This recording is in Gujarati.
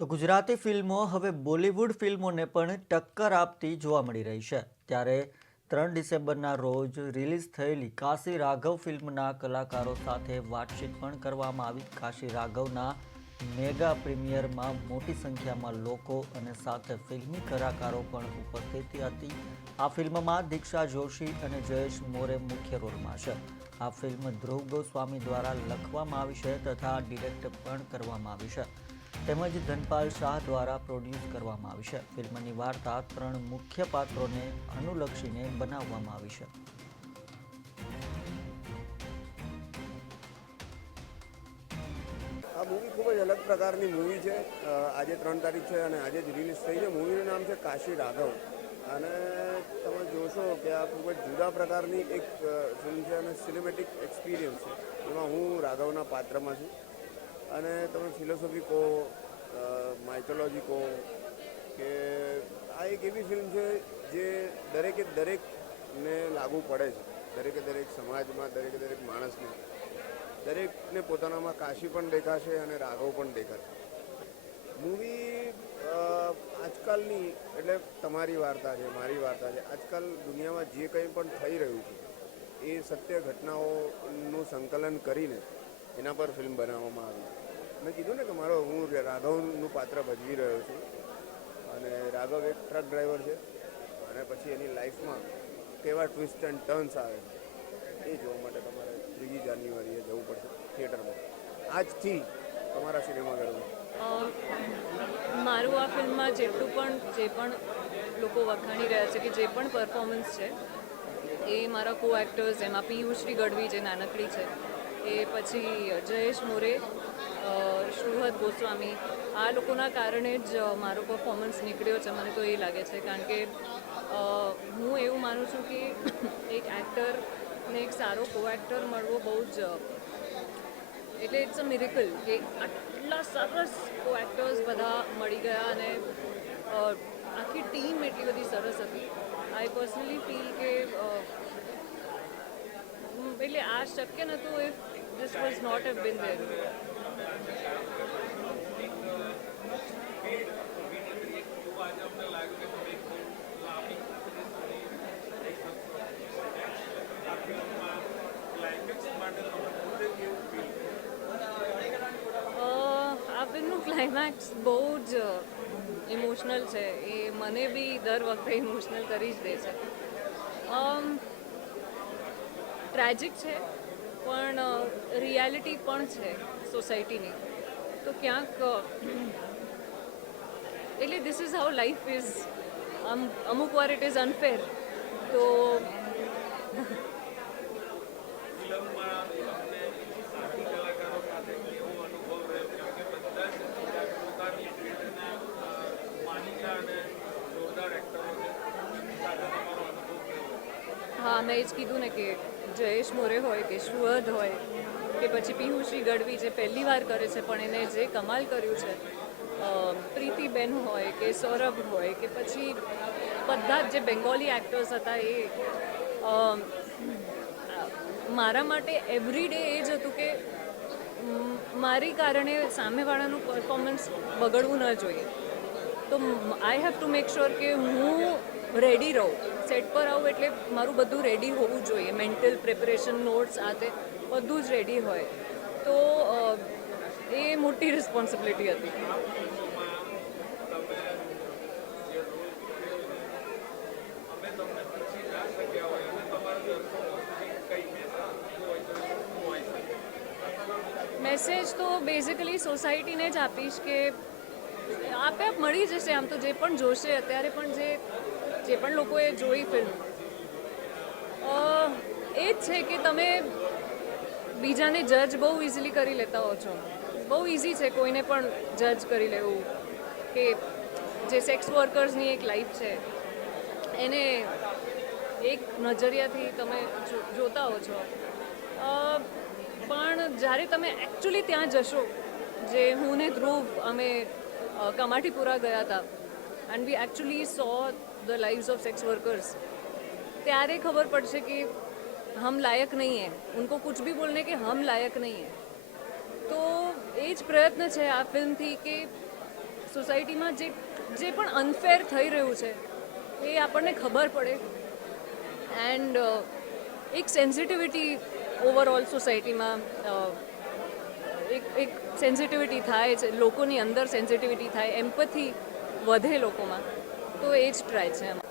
તો ગુજરાતી ફિલ્મો હવે બોલિવૂડ ફિલ્મોને પણ ટક્કર આપતી જોવા મળી રહી છે. ત્યારે 3 ડિસેમ્બરના રોજ રિલીઝ થયેલી કાશી રાઘવ ફિલ્મના કલાકારો સાથે વાતચીત પણ કરવામાં આવી. કાશી રાઘવના મેગા પ્રીમિયરમાં મોટી સંખ્યામાં લોકો અને સાથે ફિલ્મી કલાકારો પણ ઉપસ્થિત હતી. આ ફિલ્મમાં દીક્ષા જોશી અને જયેશ મોરે મુખ્ય રોલમાં છે. આ ફિલ્મ ધ્રુવ ગોસ્વામી દ્વારા લખવામાં આવી છે તથા ડિરેક્ટ પણ કરવામાં આવી છે તેમજ ધનપાલ શાહ દ્વારા પ્રોડ્યુસ કરવામાં આવી છે. ફિલ્મની વાર્તા 3 મુખ્ય પાત્રોને અનુલક્ષીને બનાવવામાં આવી છે. આ મૂવી ખૂબ જ અલગ પ્રકારની મૂવી છે. આજે 3 તારીખ છે અને આજે જ રિલીઝ થઈ છે. મૂવીનું નામ છે કાશી રાઘવ અને તમે જોશો કે આ ખૂબ જ જુદા પ્રકારની એક ફિલ્મ છે અને સિનેમેટિક એક્સપિરિયન્સ છે. એમાં હું રાઘવના પાત્રમાં છું અને તમે ફિલોસોફી કહો, માઇથોલોજી કહો કે આ એક એવી ફિલ્મ છે જે દરેકને લાગુ પડે છે. દરેક સમાજમાં, દરેક માણસને, દરેકને પોતાનામાં કાશી પણ દેખાશે અને રાઘવ પણ દેખાશે. મૂવી આજકાલની એટલે તમારી વાર્તા છે, મારી વાર્તા છે. આજકાલ દુનિયામાં જે કંઈ પણ થઈ રહ્યું છે એ સત્ય ઘટનાઓનું સંકલન કરીને એના પર ફિલ્મ બનાવવામાં આવી. મેં કીધું ને કે હું રાઘવનું પાત્ર ભજવી રહ્યો છું અને રાઘવ એક ટ્રક ડ્રાઈવર છે અને પછી એની લાઈફમાં કેવા ટ્વિસ્ટ એન્ડ ટર્ન્સ આવે છે એ જોવા માટે તમારે 3 જાન્યુઆરીએ જવું પડશે થિયેટરમાં. આજથી તમારા સિનેમાઘરમાં. મારું આ ફિલ્મમાં જે પણ લોકો વખાણી રહ્યા છે કે જે પણ પરફોર્મન્સ છે એ મારા કો એક્ટર્સ, એમાં પિયુશ્રી ગઢવી જે નાનકડી છે, એ પછી જયેશ મોરે, શ્રુહદ ગોસ્વામી, આ લોકોના કારણે જ મારો પરફોર્મન્સ નીકળ્યો છે. મને તો એ લાગે છે કારણ કે હું એવું માનું છું કે એક એક્ટરને એક સારો કો એક્ટર મળવો બહુ જ એટલે ઇટ્સ અ મિરેકલ કે આટલા સરસ કો એક્ટર્સ બધા મળી ગયા અને આખી ટીમ એટલી બધી સરસ હતી. આઈ પર્સનલી ફીલ કે એટલે આ શક્ય નહોતું if this was not have been there. આ ફિલ્મનું ક્લાઇમેક્સ બહુ જ ઇમોશનલ છે. એ મને બી દર વખતે ઇમોશનલ કરી જ દે છે. ટ્રેજિક છે પણ રિયાલિટી પણ છે સોસાયટીની. તો ક્યાંક એટલે this is how life is. અમુક વાર ઇટ ઇઝ અનફેર. તો હા, મેં એ જ કીધું ને કે જયેશ મોરે હોય કે શ્રુહદ હોય કે પછી પિયુશ્રી ગઢવી જે પહેલી વાર કરે છે પણ એને જે કમાલ કર્યું છે, પ્રીતિબેન હોય કે સૌરભ હોય કે પછી બધા જ જે બેંગોલી એક્ટર્સ હતા એ મારા માટે એવરી ડે એ જ હતું કે મારી કારણે સામેવાળાનું પરફોર્મન્સ બગડવું ન જોઈએ. તો I have to make sure કે હું રેડી રહું. સેટ પર આવું એટલે મારું બધું રેડી હોવું જોઈએ. મેન્ટલ પ્રિપરેશન, નોટ્સ, આ તે બધું જ રેડી હોય. તો એ મોટી રિસ્પોન્સિબિલિટી હતી. મેસેજ તો બેઝિકલી સોસાયટીને જ આપીશ કે આપે મળી જશે. આમ તો જે પણ જોશે અત્યારે પણ જે પણ લોકોએ જોઈ ફિલ્મ એ જ છે કે તમે બીજાને જજ બહુ ઇઝીલી કરી લેતા હો છો. બહુ ઇઝી છે કોઈને પણ જજ કરી લેવું કે જે સેક્સ વર્કર્સની એક લાઈફ છે એને એક નજરિયાથી તમે જોતા હો છો. પણ જ્યારે તમે એકચ્યુઅલી ત્યાં જશો, જે હું ને ધ્રુવ અમે કમાટીપુરા ગયા હતા and we actually saw the lives of sex workers, ત્યારે ખબર પડશે કે हम लायक नहीं हैं, उनको कुछ भी बोलने के हम लायक नहीं हैं. તો એ જ પ્રયત્ન છે આ ફિલ્મથી કે સોસાયટીમાં જે પણ અનફેર થઈ રહ્યું છે એ આપણને ખબર પડે એન્ડ એક સેન્સિટિવિટી ઓવરઓલ સોસાયટીમાં એક સેન્સિટિવિટી થાય છે, લોકોની અંદર સેન્સિટિવિટી થાય, એમ્પથી વધે લોકોમાં, તો એ જ ટ્રાય છે એમાં.